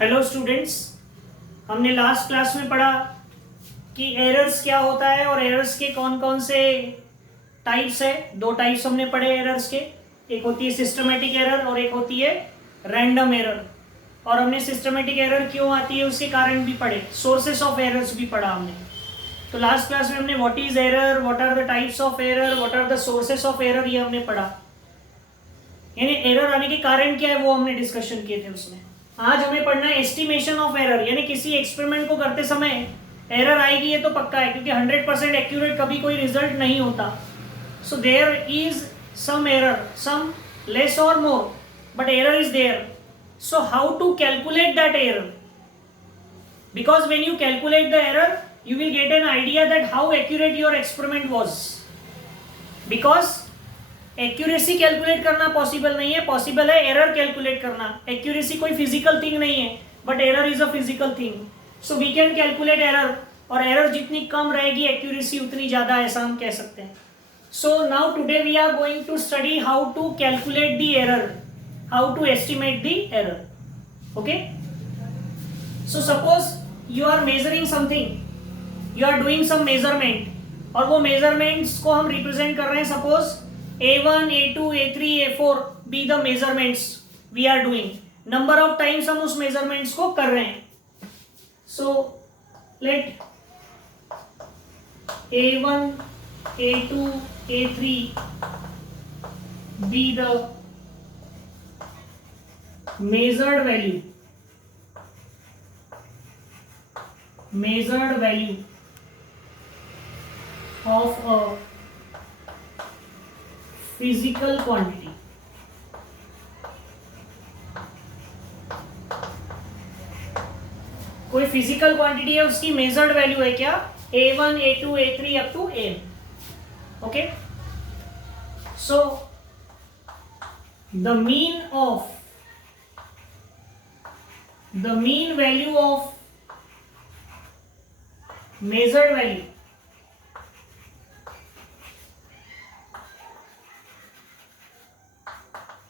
Hello students, हमने last class में पढ़ा कि एरर्स क्या होता है और एरर्स के कौन कौन से टाइप्स है। दो टाइप्स हमने पढ़े एरर्स के, एक होती है सिस्टमेटिक एरर और एक होती है रैंडम एरर। और हमने सिस्टमेटिक एरर क्यों आती है उसके कारण भी पढ़े, सोर्सेस ऑफ एरर्स भी पढ़ा हमने। तो लास्ट क्लास में हमने what is error, what are the types of error, what are the sources of error, ये हमने पढ़ा। यानी एरर आने के कारण क्या है वो हमने डिस्कशन किए थे उसमें। आज हमें पढ़ना है एस्टिमेशन ऑफ एरर, यानी किसी एक्सपेरिमेंट को करते समय एरर आएगी ये तो पक्का है, क्योंकि 100% एक्यूरेट कभी कोई रिजल्ट नहीं होता। So there is some error, some less और more, but error is there. So how to calculate that error? Because when you calculate the error, you will get an idea that how accurate your experiment was. Because accuracy calculate करना possible नहीं है, possible है error calculate करना। Accuracy कोई physical thing नहीं है, but error is a physical thing. So we can calculate error, और error जितनी कम रहेगी एक्यूरेसी उतनी ज्यादा, ऐसा हम कह सकते हैं। So now today we are going to study how to calculate the error, how to estimate the error. Okay, so suppose you are measuring something, you are doing some measurement, और वो measurements को हम represent कर रहे हैं। Suppose A1, A2, A3, A4 be the measurements we are doing. Number of times हम उस measurements को कर रहे हैं. So let A1, A2, A3 be the measured value of a physical quantity. कोई फिजिकल क्वांटिटी है, उसकी मेजर्ड वैल्यू है क्या? A1, A2, A3 up to An। Okay, so the mean value of measured value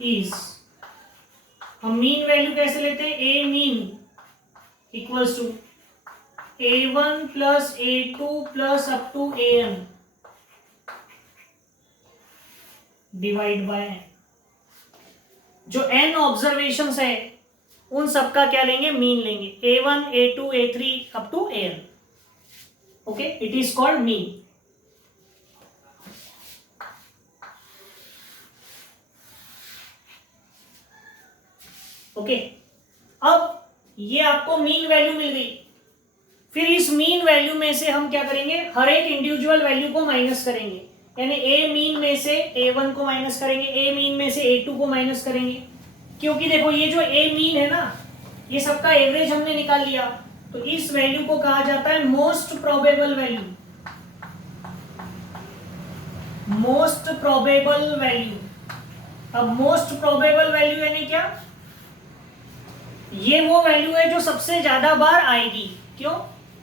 is, हम mean value कैसे लेते हैं? A mean equals to A1 plus A2 plus up to An divide by n। जो n observations है उन सबका क्या लेंगे? मीन लेंगे। A1, A2, A3 up to An। Okay, it is called mean. Okay, अब ये आपको मीन वैल्यू मिल गई। फिर इस मीन वैल्यू में से हम क्या करेंगे? हर एक इंडिविजुअल वैल्यू को माइनस करेंगे। यानी ए मीन में से A1 को माइनस करेंगे, ए मीन में से A2 को माइनस करेंगे। क्योंकि देखो ये जो ए मीन है ना, ये सबका एवरेज हमने निकाल लिया, तो इस वैल्यू को कहा जाता है most probable value. Most probable value. अब मोस्ट प्रोबेबल वैल्यू यानी क्या? ये वो वैल्यू है जो सबसे ज्यादा बार आएगी। क्यों?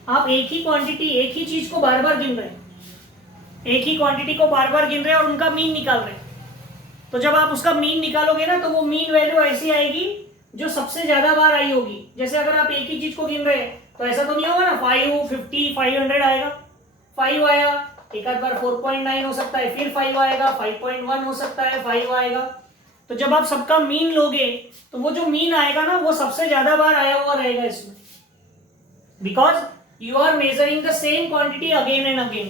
आप एक ही क्वांटिटी, एक ही चीज को बार बार गिन रहे हैं, एक ही क्वांटिटी को बार बार गिन रहे हैं और उनका मीन निकाल रहे हैं। तो जब आप उसका मीन निकालोगे ना, तो वो मीन वैल्यू ऐसी आएगी जो सबसे ज्यादा बार आई होगी। जैसे अगर आप एक ही चीज को गिन रहे हैं तो ऐसा तो नहीं होगा ना 5, 50, 500 आएगा। 5 आया, एक आध बार 4.9 हो सकता है, फिर 5 आएगा, 5.1 हो सकता है, 5 आएगा। तो जब आप सबका मीन लोगे तो वो जो मीन आएगा ना, वो सबसे ज्यादा बार आया हुआ रहेगा इसमें, because you are measuring the same quantity again and again.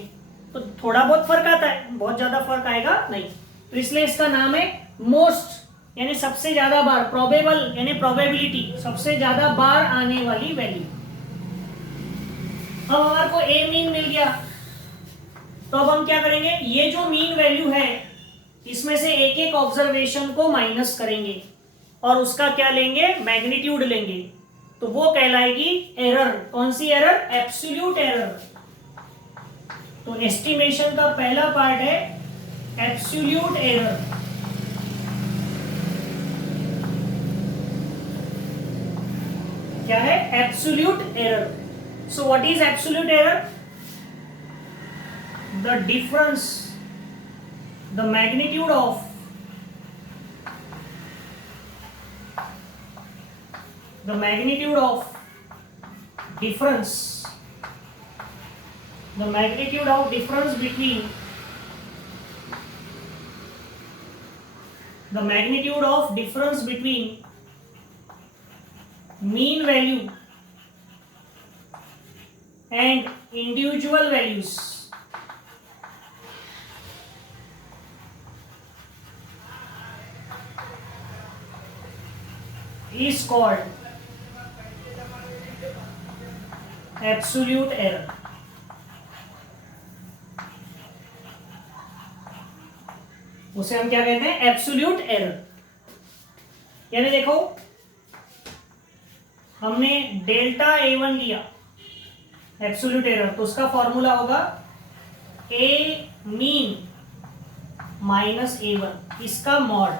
तो थोड़ा बहुत फर्क आता है, बहुत ज्यादा फर्क आएगा नहीं। तो इसलिए इसका नाम है मोस्ट, यानी सबसे ज्यादा बार। प्रोबेबल यानी प्रोबेबिलिटी, सबसे ज्यादा बार आने वाली वैल्यू। अब हमारे को ए मीन मिल गया, तो अब हम क्या करेंगे? ये जो मीन वैल्यू है इसमें से एक एक ऑब्जर्वेशन को माइनस करेंगे और उसका क्या लेंगे? मैग्नीट्यूड लेंगे। तो वो कहलाएगी एरर। कौन सी एरर? Absolute error. तो एस्टिमेशन का पहला पार्ट है एब्सोल्यूट एरर। क्या है? Absolute error. So what is absolute error? The difference, the magnitude of the magnitude of difference between mean value and individual values is called absolute error. उसे हम क्या कहते हैं? Absolute error. यानी देखो, हमने डेल्टा A1 लिया एब्सोल्यूट एरर, तो उसका फॉर्मूला होगा A मीन माइनस A1, इसका मॉड।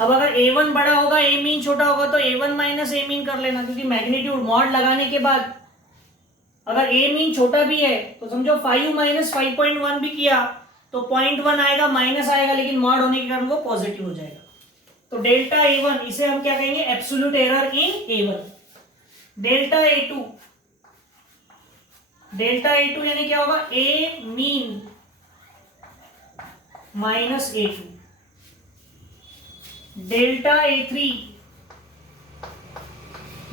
अब अगर A1 बड़ा होगा A मीन छोटा होगा तो A1 माइनस A मीन कर लेना, क्योंकि मैग्नीट्यूड मॉड लगाने के बाद अगर A मीन छोटा भी है तो समझो 5 माइनस 5.1 भी किया तो 0.1 आएगा, माइनस आएगा, लेकिन मॉड होने के कारण वो पॉजिटिव हो जाएगा। तो डेल्टा A1 इसे हम क्या कहेंगे? Absolute error in A1। Delta A2 यानी क्या होगा? A mean minus A2। Delta A3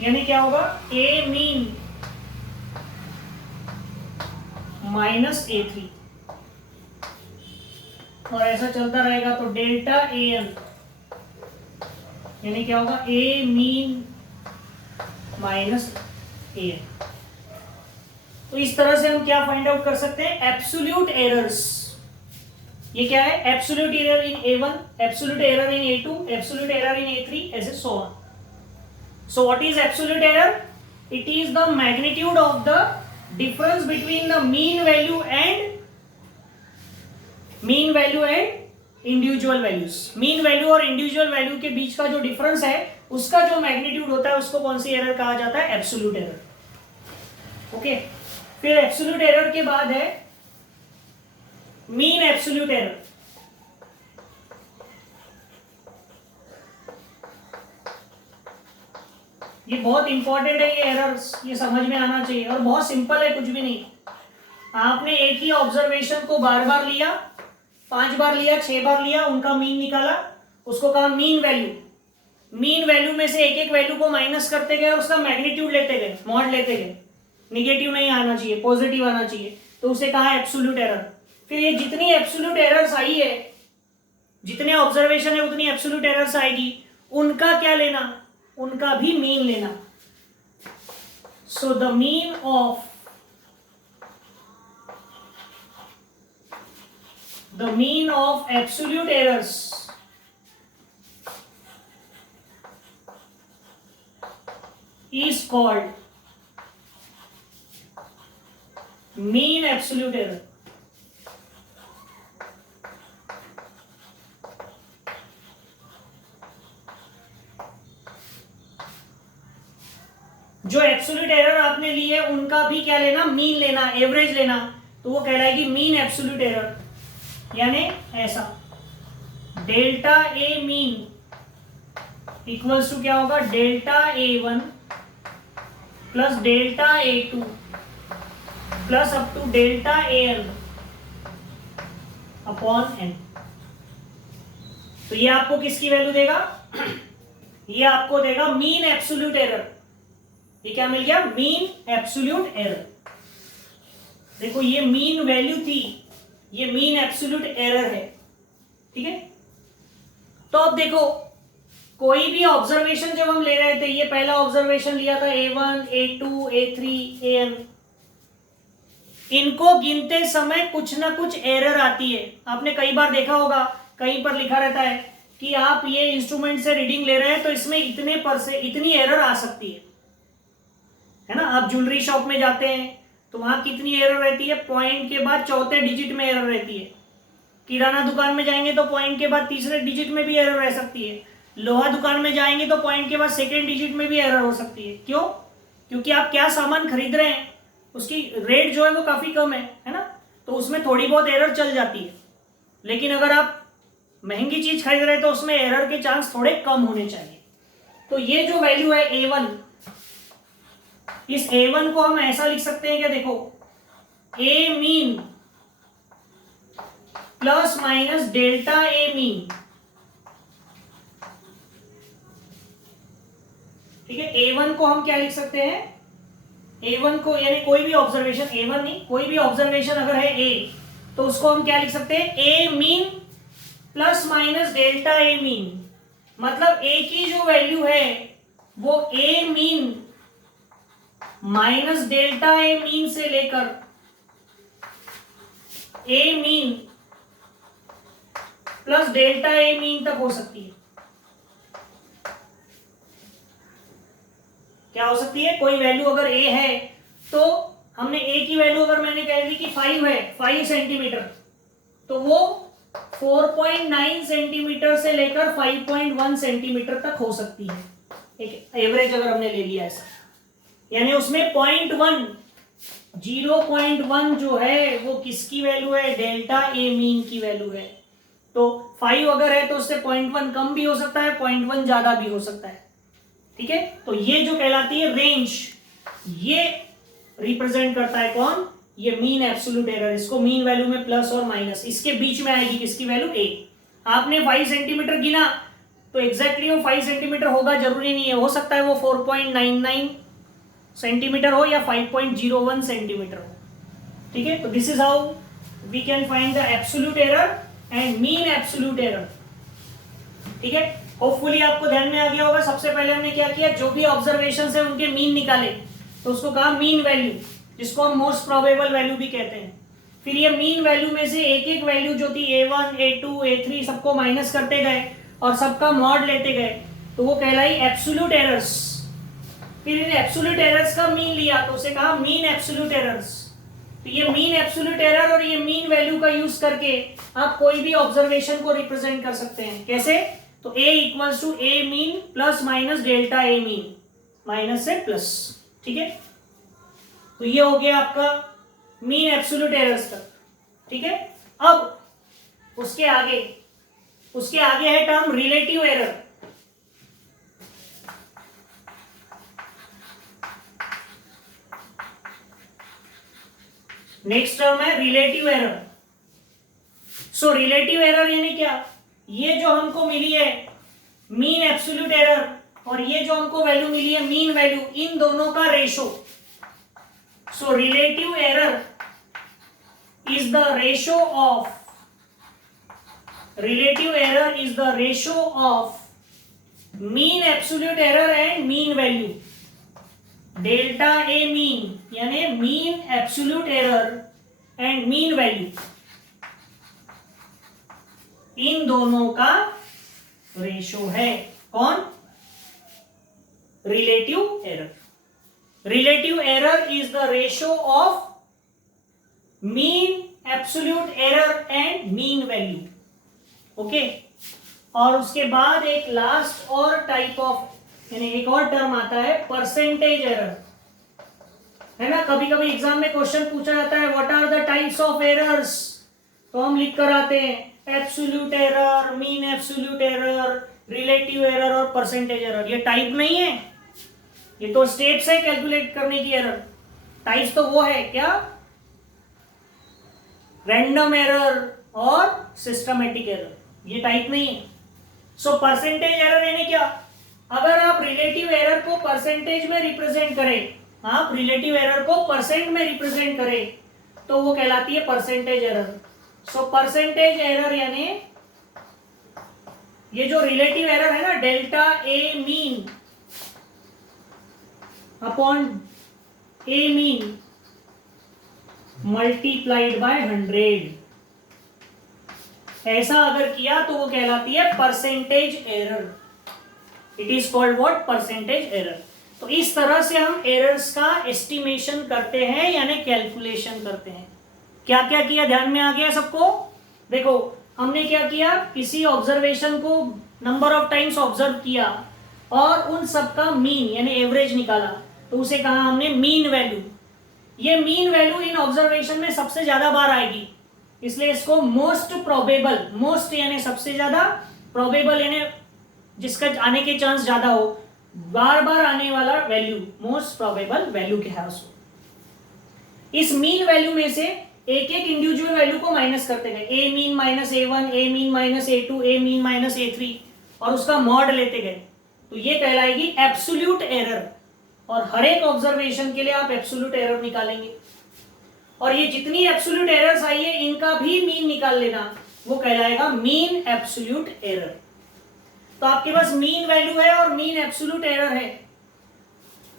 यानी क्या होगा? A मीन माइनस A3, और ऐसा चलता रहेगा। तो डेल्टा AN यानी क्या होगा? A mean minus AN। तो इस तरह से हम क्या फाइंड आउट कर सकते हैं? Absolute errors. ये क्या है? Absolute error in A1, absolute error in A2, absolute error in A3, ऐसे so on. So what is absolute error? It is the magnitude of the difference between the mean value and individual values। mean value और individual value के बीच का जो difference है, उसका जो magnitude होता है, उसको कौन सी error कहा जाता है? absolute error। ओके, फिर absolute error के बाद है mean absolute error। ये बहुत इंपॉर्टेंट है, ये एरर्स, ये समझ में आना चाहिए, और बहुत सिंपल है, कुछ भी नहीं। आपने एक ही ऑब्जर्वेशन को बार बार लिया, 5 बार लिया, 6 बार लिया, उनका मीन निकाला, उसको कहा मीन वैल्यू। मीन वैल्यू में से एक एक वैल्यू को माइनस करते गए और उसका मैग्नीट्यूड लेते गए, मॉड लेते गए। निगेटिव नहीं आना चाहिए, पॉजिटिव आना चाहिए, तो उसे कहा एब्सोल्यूट एरर। फिर ये जितनी एब्सोल्यूट एरर्स आई है, जितने ऑब्जर्वेशन है उतनी एब्सोल्यूट एरर्स आएगी, उनका क्या लेना? उनका भी मीन लेना। सो the mean of absolute errors is called mean absolute error। जो एब्सोल्यूट एरर आपने ली है उनका भी क्या लेना? मीन लेना, एवरेज लेना, तो वो कहलाएगी मीन एब्सोल्यूट एरर। यानी ऐसा, delta A mean equals to क्या होगा? Delta A1 plus delta A2 plus up to delta AN upon n। तो ये आपको किसकी वैल्यू देगा? ये आपको देगा मीन एब्सोल्यूट एरर। ये क्या मिल गया? Mean absolute error. देखो, ये मीन वैल्यू थी, ये मीन एब्सोल्यूट एरर है, ठीक है। तो अब देखो, कोई भी ऑब्जर्वेशन जब हम ले रहे थे, ये पहला ऑब्जर्वेशन लिया था A1, A2, A3, AN, इनको गिनते समय कुछ ना कुछ एरर आती है। आपने कई बार देखा होगा, कहीं पर लिखा रहता है कि आप ये इंस्ट्रूमेंट से रीडिंग ले रहे हैं तो इसमें इतने पर से इतनी एरर आ सकती है ना। आप ज्वेलरी शॉप में जाते हैं तो वहां कितनी एरर रहती है? पॉइंट के बाद चौथे डिजिट में एरर रहती है। किराना दुकान में जाएंगे तो पॉइंट के बाद तीसरे डिजिट में भी एरर रह सकती है। लोहा दुकान में जाएंगे तो पॉइंट के बाद सेकेंड डिजिट में भी एरर हो सकती है। क्यों? क्योंकि आप क्या सामान खरीद रहे हैं, उसकी रेट जो है वो काफी कम है ना, तो उसमें थोड़ी बहुत एरर चल जाती है। लेकिन अगर आप महंगी चीज खरीद रहे हैं तो उसमें एरर के चांस थोड़े कम होने चाहिए। तो ये जो वैल्यू है A1, इस A1 को हम ऐसा लिख सकते हैं क्या, देखो A mean plus minus delta A mean, ठीक है। A1 को हम क्या लिख सकते हैं, A1 को यानी कोई भी ऑब्जर्वेशन, A1 नहीं, कोई भी ऑब्जर्वेशन अगर है A, तो उसको हम क्या लिख सकते हैं, A mean plus minus delta A mean. मतलब A की जो वैल्यू है वो A mean minus delta A mean से लेकर A mean plus delta A mean तक हो सकती है। क्या हो सकती है, कोई वैल्यू अगर A है तो हमने A की वैल्यू अगर मैंने कह दी कि 5 है, 5 सेंटीमीटर, तो वो 4.9 सेंटीमीटर से लेकर 5.1 सेंटीमीटर तक हो सकती है, एक एवरेज अगर हमने ले लिया ऐसा। यानी उसमें 0.1 जो है वो किसकी वैल्यू है, डेल्टा A मीन की वैल्यू है। तो 5 अगर है तो उससे 0.1 कम भी हो सकता है, 0.1 ज्यादा भी हो सकता है, ठीक है। तो ये जो कहलाती है रेंज, ये रिप्रेजेंट करता है कौन, ये मीन एब्सोल्यूट एरर। इसको मीन वैल्यू में प्लस और माइनस इसके बीच में आएगी किसकी वैल्यू, A। आपने 5 सेंटीमीटर गिना तो एग्जैक्टली वो 5 सेंटीमीटर होगा जरूरी नहीं है, हो सकता है वो 4.99 सेंटीमीटर हो या 5.01 सेंटीमीटर हो, ठीक है। तो this is how we can find the absolute error and mean absolute error, ठीक है। होपफुली आपको ध्यान में आ गया होगा। सबसे पहले हमने क्या किया, जो भी ऑब्जर्वेशन है उनके मीन निकाले, तो उसको कहा मीन वैल्यू, जिसको हम मोस्ट प्रोबेबल वैल्यू भी कहते हैं। फिर ये मीन वैल्यू में से एक एक वैल्यू जो थी A1, A2, A3 सबको माइनस करते गए और सबका मॉड लेते गए, तो वो कहलाई एब्सोल्यूट एरर्स। फिर इन एब्सोल्यूट एरर्स का मीन लिया तो उसे कहा मीन एब्सोल्यूट एरर्स। तो ये मीन एब्सोल्यूट एरर और ये मीन वैल्यू का यूज करके आप कोई भी ऑब्जर्वेशन को रिप्रेजेंट कर सकते हैं। कैसे, तो A equals to A mean plus minus delta A mean, minus से प्लस, ठीक है। तो ये हो गया आपका मीन एब्सोल्यूट एरर्स तक, ठीक है। अब उसके आगे है term relative error. Next term है relative error. So relative error यानी क्या, ये जो हमको मिली है मीन एब्सोल्यूट एरर और ये जो हमको वैल्यू मिली है मीन वैल्यू, इन दोनों का ratio. So relative error is the ratio of mean absolute error and mean value. Delta A mean यानी mean absolute error and mean value, इन दोनों का रेशो है कौन, relative error. Relative error is the ratio of mean absolute error and mean value, okay. और उसके बाद एक लास्ट और टाइप ऑफ यानी एक और टर्म आता है परसेंटेज एरर, है ना। कभी कभी एग्जाम में क्वेश्चन पूछा जाता है what are the types of errors, तो हम लिख कर आते हैं absolute error, mean absolute error, relative error और परसेंटेज एरर। ये टाइप नहीं है, ये तो स्टेप्स है कैलकुलेट करने की एरर। टाइप्स तो वो है क्या, रैंडम एरर और सिस्टमेटिक एरर, ये टाइप नहीं है। सो परसेंटेज एरर यानी क्या, अगर आप रिलेटिव एरर को परसेंटेज में रिप्रेजेंट करें, आप रिलेटिव एरर को परसेंट में रिप्रेजेंट करें, तो वो कहलाती है percentage error. So percentage error यानी ये जो रिलेटिव एरर है ना, delta A mean upon A mean multiplied by 100, ऐसा अगर किया तो वो कहलाती है percentage error. It is called what, percentage error. तो इस तरह से हम एरर्स का एस्टिमेशन करते हैं यानी कैलकुलेशन करते हैं। क्या क्या किया, ध्यान में आ गया सबको। देखो हमने क्या किया, किसी ऑब्जर्वेशन को नंबर ऑफ टाइम्स ऑब्जर्व किया और उन सबका मीन यानी एवरेज निकाला, तो उसे कहा हमने मीन वैल्यू। ये मीन वैल्यू इन ऑब्जर्वेशन में सबसे ज्यादा बार आएगी, इसलिए इसको मोस्ट प्रोबेबल, मोस्ट यानी सबसे ज्यादा, प्रोबेबल यानी जिसका आने के चांस ज्यादा हो, बार बार आने वाला वैल्यू, मोस्ट प्रोबेबल वैल्यू क्या है उसको। इस मीन वैल्यू में से एक एक इंडिविजुअल वैल्यू को माइनस करते गए, ए मीन माइनस A1, ए मीन माइनस A2, ए मीन माइनस A3, और उसका मॉड लेते गए, तो ये कहलाएगी एब्सोल्यूट एरर। और हर एक ऑब्जर्वेशन के लिए आप एब्सोल्यूट एरर निकालेंगे, और ये जितनी एब्सोल्यूट एरर्स आई है इनका भी मीन निकाल लेना, वो कहलाएगा मीन एब्सोल्यूट एरर। तो आपके पास मीन वैल्यू है और मीन एब्सोल्यूट एरर है।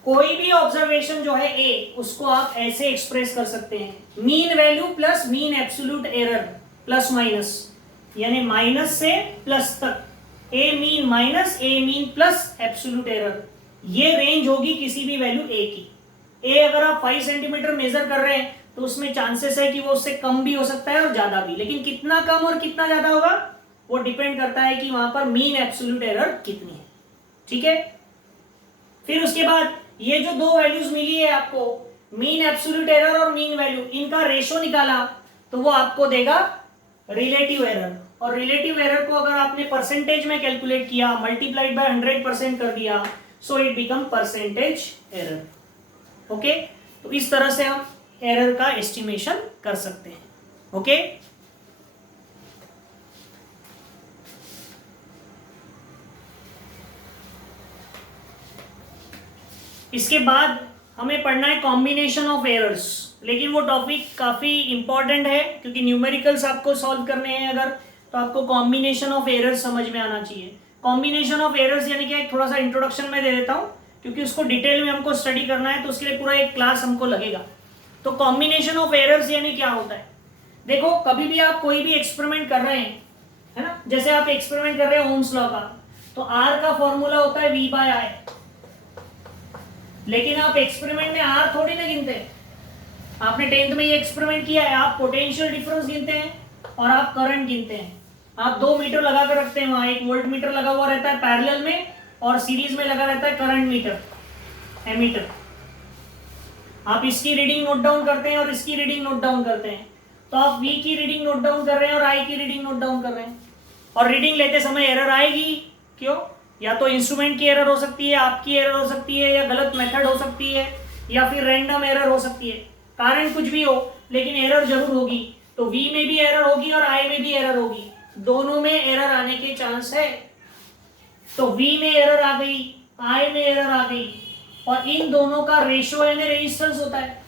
कोई भी ऑब्जर्वेशन जो है ए, उसको आप ऐसे एक्सप्रेस कर सकते हैं, mean value plus mean absolute error plus minus, यानी माइनस से प्लस तक, ए मीन माइनस ए मीन प्लस एब्सोल्यूट एरर, ये रेंज होगी किसी भी वैल्यू ए की। ए अगर आप 5 सेंटीमीटर मेजर कर रहे हैं तो उसमें चांसेस है कि वो उससे कम भी हो सकता है और ज्यादा भी, लेकिन कितना कम और कितना ज्यादा होगा वो डिपेंड करता है कि वहां पर मीन एब्सोल्यूट एरर कितनी है। ठीक है, फिर उसके बाद ये जो दो वैल्यूज मिली है आपको, मीन एब्सोल्यूट एरर और मीन वैल्यू, इनका रेशो निकाला तो वो आपको देगा रिलेटिव एरर। और रिलेटिव एरर को अगर आपने परसेंटेज में कैलकुलेट किया, मल्टीप्लाइड बाय 100% कर दिया, so it become percentage error. Okay, तो इस तरह से हम एरर का एस्टिमेशन कर सकते हैं। ओके, इसके बाद हमें पढ़ना है कॉम्बिनेशन ऑफ एरर्स, लेकिन वो टॉपिक काफी इंपॉर्टेंट है क्योंकि न्यूमेरिकल्स आपको सॉल्व करने हैं अगर, तो आपको कॉम्बिनेशन ऑफ एरर्स समझ में आना चाहिए। कॉम्बिनेशन ऑफ एरर्स यानी क्या, थोड़ा सा इंट्रोडक्शन में दे देता हूं क्योंकि उसको डिटेल में हमको स्टडी करना है, तो उसके लिए पूरा एक क्लास हमको लगेगा। तो कॉम्बिनेशन ऑफ एरर्स यानी क्या होता है, देखो कभी भी आप कोई भी एक्सपेरिमेंट कर रहे हैं, है ना, जैसे आप एक्सपेरिमेंट कर रहे हैं ओम्स लॉ का, तो आर का फॉर्मूला होता है V/I, लेकिन आप एक्सपेरिमेंट में आर थोड़ी ना गिनते हैं। आपने 10th में ये एक्सपेरिमेंट किया है, आप पोटेंशियल डिफरेंस गिनते हैं और आप करंट गिनते हैं। आप 2 मीटर लगा कर रखते हैं, वहां एक वोल्ट मीटर लगा हुआ रहता है पैरेलल में, और सीरीज में लगा रहता है करंट मीटर, एमीटर। आप इसकी रीडिंग नोट डाउन करते हैं और इसकी रीडिंग नोट डाउन करते हैं, तो आप V की रीडिंग नोट डाउन कर रहे हैं और I की रीडिंग नोट डाउन कर रहे हैं, और रीडिंग लेते समय एरर आएगी। क्यों? या तो इंस्ट्रूमेंट की एरर हो सकती है, आपकी एरर हो सकती है, या गलत मेथड हो सकती है, या फिर रैंडम एरर हो सकती है, कारण कुछ भी हो लेकिन एरर जरूर होगी। तो V में भी एरर होगी और I में भी एरर होगी, दोनों में एरर आने के चांस है। तो V में एरर आ गई, I में एरर आ गई, और इन दोनों का रेशियो यानी रेजिस्टेंस होता है,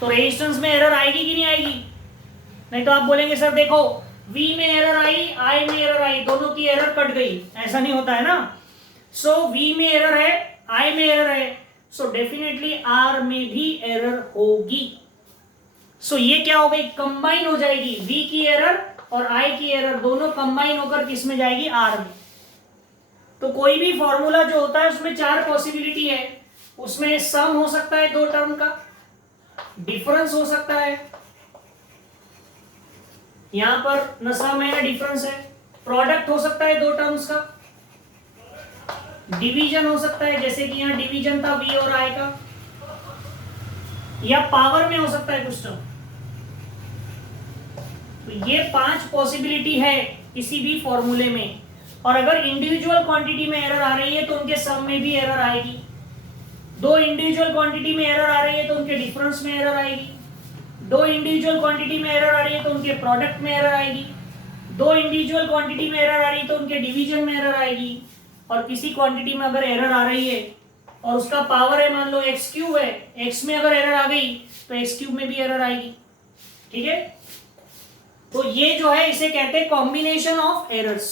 तो रेजिस्टेंस में एरर आएगी कि नहीं आएगी? नहीं तो आप बोलेंगे सर देखो V में एरर आई, I में एरर आई, दोनों की एरर कट गई, ऐसा नहीं होता है ना। सो V में एरर है, I में एरर है, सो डेफिनेटली R में भी एरर होगी। सो ये क्या हो गई, कंबाइन हो जाएगी, V की एरर और I की एरर दोनों कंबाइन होकर किस में जाएगी, R में। तो कोई भी फॉर्मूला जो होता है उसमें 4 पॉसिबिलिटी है, उसमें सम हो सकता है 2 टर्म का, डिफरेंस हो सकता है, यहां पर न सम है ना डिफरेंस है, प्रोडक्ट हो सकता है 2 टर्म्स का, डिवीजन हो सकता है जैसे कि यहां डिवीजन था V और I का, या पावर में हो सकता है कुछ टर्म। तो ये 5 पॉसिबिलिटी है किसी भी फॉर्मूले में, और अगर इंडिविजुअल क्वांटिटी में एरर आ रही है तो उनके सम में भी एरर आएगी, 2 इंडिविजुअल क्वांटिटी में एरर आ रही है तो उनके डिफरेंस में एरर आएगी, 2 इंडिविजुअल क्वांटिटी में एरर आ रही है तो उनके प्रोडक्ट में एरर आएगी, 2 इंडिविजुअल क्वांटिटी में एरर आ रही है तो उनके डिवीजन में एरर आएगी, और किसी क्वांटिटी में अगर एरर आ रही है और उसका पावर है मान लो x³ है, x में अगर एरर आ गई तो x³ में भी एरर आएगी। ठीक है, तो ये जो है इसे कहते हैं कॉम्बिनेशन ऑफ एरर्स।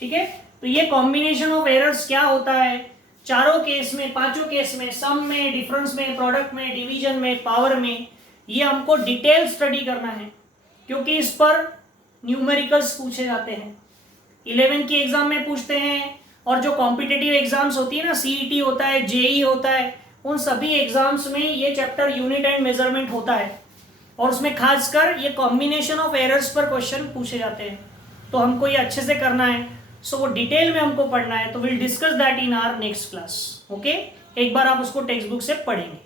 ठीक है, तो ये कॉम्बिनेशन ऑफ एरर्स क्या होता है, चारों केस में, 5 केस में, सम में, डिफरेंस में, प्रोडक्ट में, डिवीजन में, पावर में, ये हमको डिटेल स्टडी करना है क्योंकि इस पर न्यूमेरिकल्स पूछे जाते हैं, 11 की एग्जाम में पूछते हैं, और जो कॉम्पिटिटिव एग्जाम्स होती है ना, CET होता है, JEE होता है, उन सभी एग्जाम्स में ये चैप्टर यूनिट एंड मेजरमेंट होता है, और उसमें खासकर ये कॉम्बिनेशन ऑफ एरर्स पर क्वेश्चन पूछे जाते हैं, तो हमको ये अच्छे से करना है। सो वो डिटेल में हमको पढ़ना है, तो will discuss that in our next class. Okay, एक बार आप उसको टेक्स्ट बुक से पढ़ेंगे।